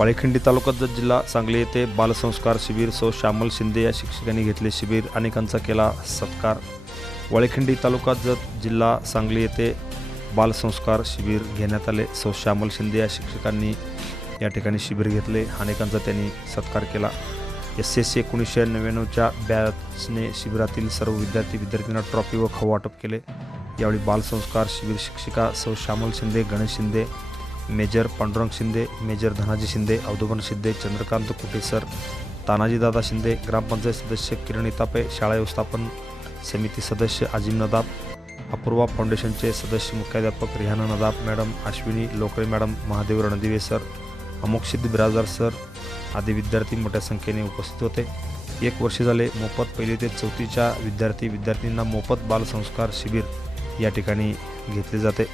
वाळेखिंडी तालुका जत जिल्हा सांगली येथे बालसंस्कार शिबिर सौ श्यामल शिंदे या शिक्षकांनी घेतले शिबिर. अनेकांचा केला सत्कार. वाळेखिंडी तालुका जत जिल्हा सांगली येथे बालसंस्कार शिबिर घेण्यात आले. सौ श्यामल शिंदे या शिक्षकांनी या ठिकाणी शिबिर घेतले. अनेकांचा त्यांनी सत्कार केला. एस एस सी एकोणीसशे नव्याण्णवच्या बॅचने शिबिरातील सर्व विद्यार्थी विद्यार्थ्यांना ट्रॉफी व खाऊ वाटप केले. यावेळी बालसंस्कार शिबिर शिक्षिका सौ श्यामल शिंदे गणेश शिंदे मेजर पांडुरंग शिंदे मेजर धनाजी शिंदे अवधूभन शिंदे चंद्रकांत कुटेसर तानाजीदादा शिंदे ग्रामपंचायत सदस्य किरण इतापे शाळा व्यवस्थापन समिती सदस्य अजिम नदाब अपूर्वा फाउंडेशनचे सदस्य मुख्याध्यापक Rihana Nadab madam Ashwini Lokale madam Mahadev Randive sir Amokshit Birajdar sir आदी विद्यार्थी मोठ्या संख्येने उपस्थित होते. एक वर्ष झाले मोफत पहिली ते चौथीच्या विद्यार्थी विद्यार्थ्यांना मोफत बालसंस्कार शिबिर या ठिकाणी घेतले जाते.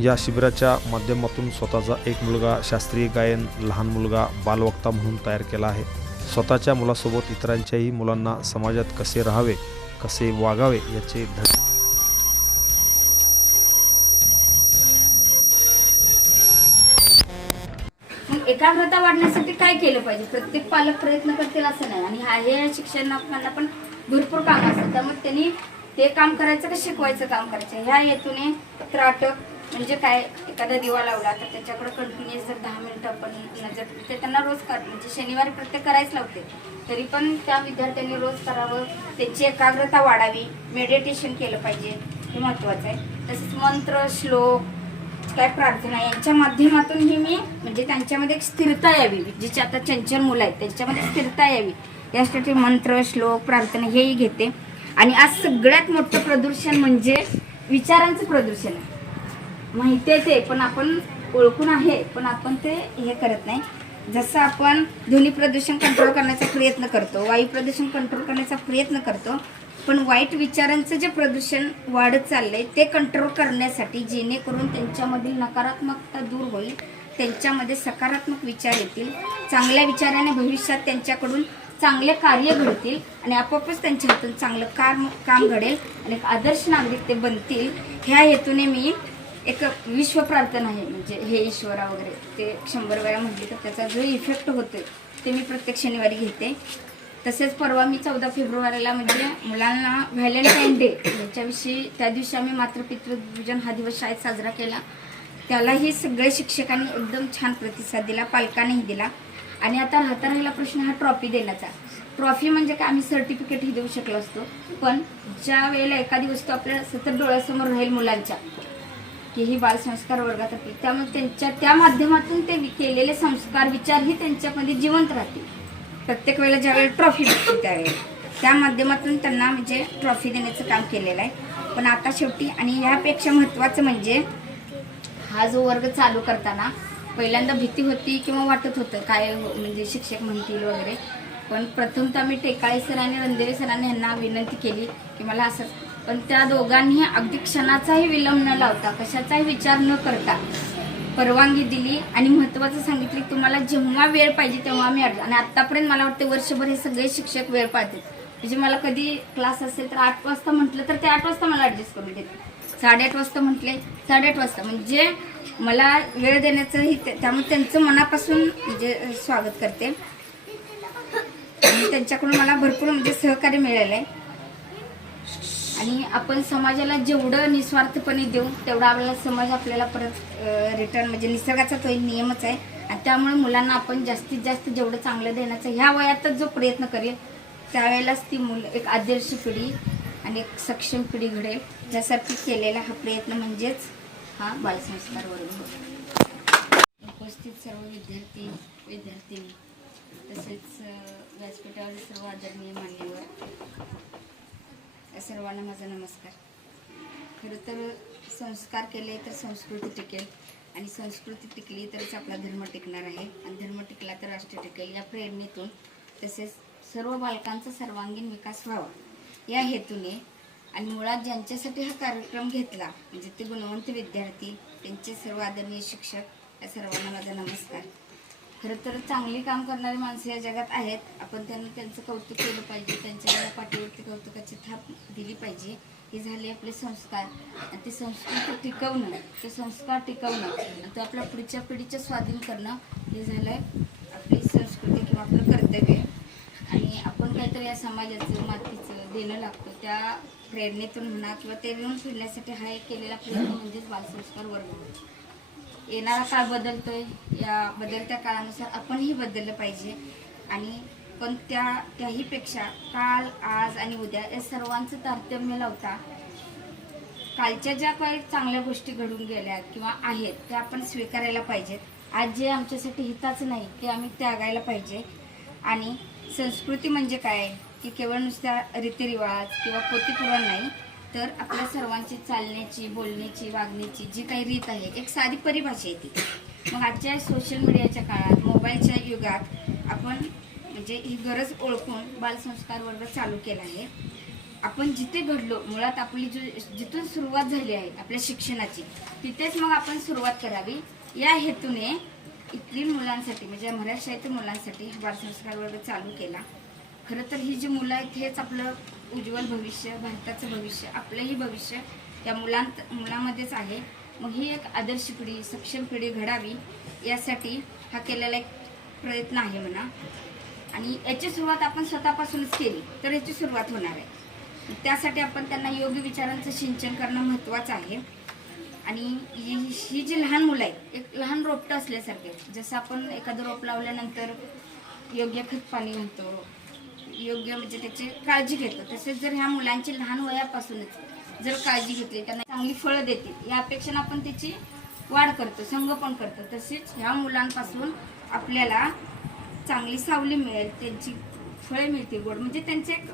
या शिबिराच्या माध्यमातून स्वतःचा एक मुलगा शास्त्रीय गायन लहान मुलगा बालवक्ता म्हणून तयार केला आहे. स्वतःच्या मुलासोबत इतरांच्याही मुलांना समाजात कसे राहावे कसे वागावे याचे धड एकाग्रता वाढण्यासाठी काय केलं पाहिजे? प्रत्येक पालक प्रयत्न करतील असं नाही. आणि हा हे शिक्षणाला पण भरपूर काम असतं. त्यामुळे त्यांनी ते काम करायचं का शिकवायचं काम करायचं? ह्या हेतूने त्राटक म्हणजे काय एखादा दिवा लावला तर त्याच्याकडे कंटिन्युअस जर दहा मिनिटं आपण नजर ते त्यांना रोज कर म्हणजे शनिवारी प्रत्येक करायच लावते. तरी पण त्या विद्यार्थ्यांनी रोज करावं त्याची एकाग्रता वाढावी मेडिटेशन केलं पाहिजे हे महत्त्वाचं आहे. तसेच मंत्र श्लोक काय प्रार्थना यांच्या माध्यमातून ही मी म्हणजे त्यांच्यामध्ये एक स्थिरता यावी. जिची आता चंचल मुलं आहेत त्यांच्यामध्ये स्थिरता यावी. यासाठी मंत्र श्लोक प्रार्थना हेही घेते. आणि आज सगळ्यात मोठं प्रदूषण म्हणजे विचारांचं प्रदूषण आहे. माहिती आहे ते पण आपण ओळखून आहे पण आपण ते हे करत नाही. जसं आपण ध्वनी प्रदूषण कंट्रोल करण्याचा प्रयत्न करतो वायू प्रदूषण कंट्रोल करण्याचा प्रयत्न करतो पण वाईट विचारांचं जे प्रदूषण वाढत चाललंय ते कंट्रोल करण्यासाठी जेणेकरून त्यांच्यामधील नकारात्मकता दूर होईल त्यांच्यामध्ये सकारात्मक विचार येतील चांगल्या विचाराने भविष्यात त्यांच्याकडून चांगले कार्य घडतील आणि आपोआपच त्यांच्या हातून चांगलं काम काम घडेल आणि एक आदर्श नागरिक ते बनतील. ह्या हेतूने मी एक विश्व प्रार्थना आहे. म्हणजे हे ईश्वरा वगैरे ते शंभर वेळा म्हटली तर त्याचा जो इफेक्ट होतो ते मी प्रत्येक शनिवारी घेते. तसेच परवा मी चौदा फेब्रुवारीला म्हणजे मुलांना व्हॅलेंटाईन डे याच्याविषयी त्या दिवशी आम्ही मातृपितृपूजन हा दिवस शाळेत साजरा केला. त्यालाही सगळे शिक्षकांनी एकदम छान प्रतिसाद दिला पालकांनीही दिला. आणि आता राहता राहिला प्रश्न हा ट्रॉफी देण्याचा. ट्रॉफी म्हणजे काय? आम्ही सर्टिफिकेटही देऊ शकलो असतो. पण ज्या वेळेला एखादी वस्तू आपल्या सतत डोळ्यासमोर राहील मुलांच्या की ही बालसंस्कार वर्गात आपली त्यामुळे त्यांच्या त्या माध्यमातून ते केलेले संस्कार विचारही त्यांच्यामध्ये जिवंत राहतील. प्रत्येक वेळेला ज्यावेळी ट्रॉफी भेटते त्यावेळेला त्या माध्यमातून त्यांना म्हणजे ट्रॉफी देण्याचं काम केलेलं आहे. पण आता शेवटी आणि ह्यापेक्षा महत्त्वाचं म्हणजे हा जो वर्ग चालू करताना पहिल्यांदा भीती होती किंवा वाटत होतं काय हो, म्हणजे शिक्षक म्हणतील वगैरे. पण प्रथमतः मी टेकाळे सर आणि रणदेवे सरांनी यांना विनंती केली की मला असं पण त्या दोघांनी अगदी क्षणाचाही विलंब न लावता कशाचाही विचार न करता परवानगी दिली आणि महत्त्वाचं सांगितलं की तुम्हाला जेव्हा वेळ पाहिजे तेव्हा मी अर्ज आणि आत्तापर्यंत मला वाटतं वर्षभर हे सगळे शिक्षक वेळ पाळतात. म्हणजे मला कधी क्लास असेल तर आठ वाजता म्हटलं तर ते आठ वाजता मला ॲडजस्ट करून देतात. साडेआठ वाजता म्हटले साडेआठ वाजता. म्हणजे मला वेळ देण्याचंही ते- त्यामुळे त्यांचं मनापासून म्हणजे स्वागत करते. आणि त्यांच्याकडून मला भरपूर म्हणजे सहकार्य मिळालं आहे आणि आपण समाजाला जेवढं निस्वार्थपणे देऊ तेवढा आपल्याला समाज आपल्याला परत रिटर्न म्हणजे निसर्गाचा तो एक नियमच आहे. आणि त्यामुळे मुलांना आपण जास्तीत जास्त जेवढं चांगलं देण्याचा ह्या वयातच जो प्रयत्न करेल त्यावेळेलाच ती मुलं एक आदर्श पिढी आणि एक सक्षम पिढी घडेल. ज्यासाठी केलेला हा प्रयत्न म्हणजेच हा बालसंस्कार वर्ग उपस्थित सर्व विद्यार्थी विद्यार्थिनी तसेच व्यासपीठावरील सर्व आदरणीय मान्यवर सर्वांना माझा नमस्कार. खरं तर संस्कार केले तर संस्कृती टिकेल आणि संस्कृती टिकली तरच आपला धर्म टिकणार आहे. आणि धर्म टिकला तर राष्ट्र टिकेल. या प्रेरणेतून तसेच सर्व बालकांचा सर्वांगीण विकास व्हावा. या हेतूने आणि मुळात ज्यांच्यासाठी हा कार्यक्रम घेतला म्हणजे ते गुणवंत विद्यार्थी त्यांचे सर्व आदरणीय शिक्षक या सर्वांना माझा नमस्कार. खरं तर चांगली काम करणारी माणसं या जगात आहेत. आपण त्यांना त्यांचं कौतुक केलं पाहिजे त्यांच्या पाठीवरती कौतुकाची थाप दिली पाहिजे हे झाले आपले संस्कार. आणि ते संस्कृती टिकवणं ते संस्कार टिकवणं. तर आपल्या पुढच्या पिढीच्या स्वाधीन करणं हे झालं आहे आपली संस्कृती किंवा आपलं कर्तव्य. आणि आपण काहीतरी या समाजाचं मातीचं देणं लागतं त्या प्रेरणेतून म्हणा किंवा ते येऊन फिरण्यासाठी हा एक केलेला प्रयत्न म्हणजेच बालसंस्कार वर्ग. होतो येणारा काळ बदलतोय. या बदलत्या काळानुसार आपणही बदललं पाहिजे. आणि पण त्या त्याहीपेक्षा काल आज आणि उद्या या सर्वांचं तारतम्य लावता कालच्या ज्या काही चांगल्या गोष्टी घडून गेल्या किंवा आहेत त्या आपण स्वीकारायला पाहिजेत. आज जे आमच्यासाठी हिताचं नाही ते आम्ही त्यागायला पाहिजे. आणि संस्कृती म्हणजे काय? की केवळ नुसत्या रीतिरिवाज किंवा पोतीपुराण नाही. तर आपल्या सर्वांची चालण्याची बोलण्याची वागण्याची जी काही रीत आहे एक साधी परिभाषा आहे ती. मग आजच्या सोशल मीडियाच्या काळात मोबाईलच्या युगात आपण म्हणजे ही गरज ओळखून बालसंस्कार वर्ग चालू केला आहे. आपण जिथे घडलो मुळात आपली जो जिथून सुरुवात झाली आहे आपल्या शिक्षणाची तिथेच मग आपण सुरुवात करावी. या हेतूने इथली मुलांसाठी म्हणजे या मराठी शाळेतील मुलांसाठी हा बालसंस्कार वर्ग चालू केला. खरं तर ही जी मुलं आहेत हेच आपलं उज्ज्वल भविष्य भारताचं भविष्य आपलंही भविष्य या मुलांत मुलामध्येच आहे. मग ही एक आदर्श पिढी सक्षम पिढी घडावी यासाठी हा केलेला एक प्रयत्न आहे म्हणा. आणि याची सुरुवात आपण स्वतःपासूनच केली तर याची सुरुवात होणार आहे. त्यासाठी आपण त्यांना योग्य विचारांचं सिंचन करणं महत्त्वाचं आहे. आणि ही ही जी लहान मुलं आहेत एक लहान रोपटं असल्यासारखे जसं आपण एखादं रोप लावल्यानंतर योग्य खत पाणी घालतो योग्य म्हणजे त्याची काळजी घेतो. तसेच जर ह्या मुलांची लहान वयापासूनच जर काळजी घेतली त्यांना चांगली फळं देतील या अपेक्षेनं आपण त्याची वाढ करतो संगोपन करतो. तसेच ह्या मुलांपासून आपल्याला चांगली सावली मिळेल त्यांची फळे मिळतील गोड म्हणजे त्यांचे एक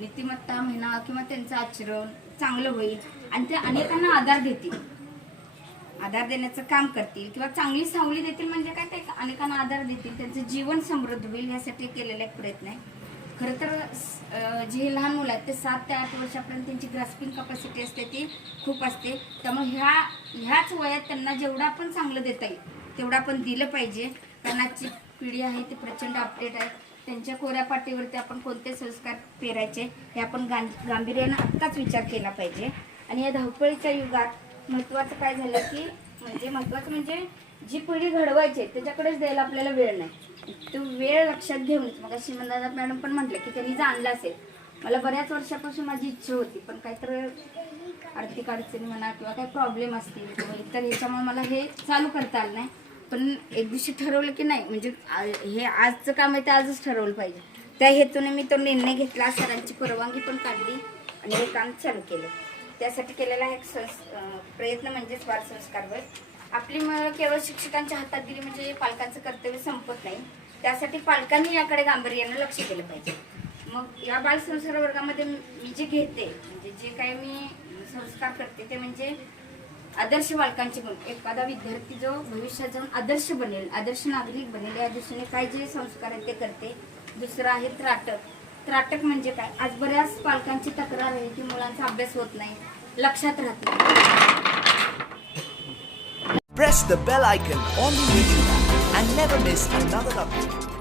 नीतिमत्ता म्हणा किंवा त्यांचं आचरण चांगलं होईल आणि ते अनेकांना आधार देतील. आधार देण्याचं काम करतील किंवा चांगली सावली देतील म्हणजे काय ते अनेकांना आधार देतील त्यांचं जीवन समृद्ध होईल यासाठी केलेला एक प्रयत्न आहे. खरं तर जे लहान मुलं आहेत ते सात ते आठ वर्षापर्यंत त्यांची ग्रास्पिंग कपॅसिटी असते ती खूप असते. त्यामुळे ह्या ह्याच वयात त्यांना जेवढं आपण चांगलं देता येईल तेवढं आपण दिलं पाहिजे. कारण आजची पिढी आहे ती प्रचंड अपडेट आहे. त्यांच्या कोऱ्या पाठीवरती आपण कोणते संस्कार पेरायचे हे आपण गां गांभीर्यानं आत्ताच विचार केला पाहिजे. आणि या धावपळीच्या युगात महत्त्वाचं काय झालं की म्हणजे महत्त्वाचं म्हणजे जी पिढी घडवायची आहे, त्याच्याकडेच द्यायला आपल्याला वेळ नाही. तो वेळ लक्षात घेऊनच मग श्रीमंदादा मॅडम पण म्हटलं की त्यांनी जाणलं असेल. मला बऱ्याच वर्षापासून माझी इच्छा होती पण काहीतरी आर्थिक अडचणी म्हणा किंवा काही प्रॉब्लेम असतील किंवा इतर मला हे चालू करता आलं नाही. पण एक दिवशी ठरवलं की नाही म्हणजे हे आजचं काम आहे ते आजच ठरवलं पाहिजे. त्या हेतूने मी तो निर्णय घेतला सरांची परवानगी पण काढली आणि हे काम चालू केलं. त्यासाठी केलेला एक प्रयत्न म्हणजेच बालसंस्कारवर आपली मुलं केवळ शिक्षकांच्या हातात दिली म्हणजे पालकांचं कर्तव्य संपत नाही. त्यासाठी पालकांनी याकडे गांभीर्यानं लक्ष केलं पाहिजे. मग या बालसंस्कार वर्गामध्ये मी जे घेते म्हणजे जे काही मी संस्कार करते ते म्हणजे आदर्श बालकांचे गुण एखादा विद्यार्थी जो भविष्यात जाऊन आदर्श बनेल आदर्श नागरिक बनेल या दिशेने काय जे संस्कार आहेत ते करते. दुसरं आहे त्राटक त्राटक म्हणजे काय आज बऱ्याच पालकांची तक्रार आहे की मुलांचा अभ्यास होत नाही लक्षात राहत नाही Press the bell icon on the YouTube and never miss another update.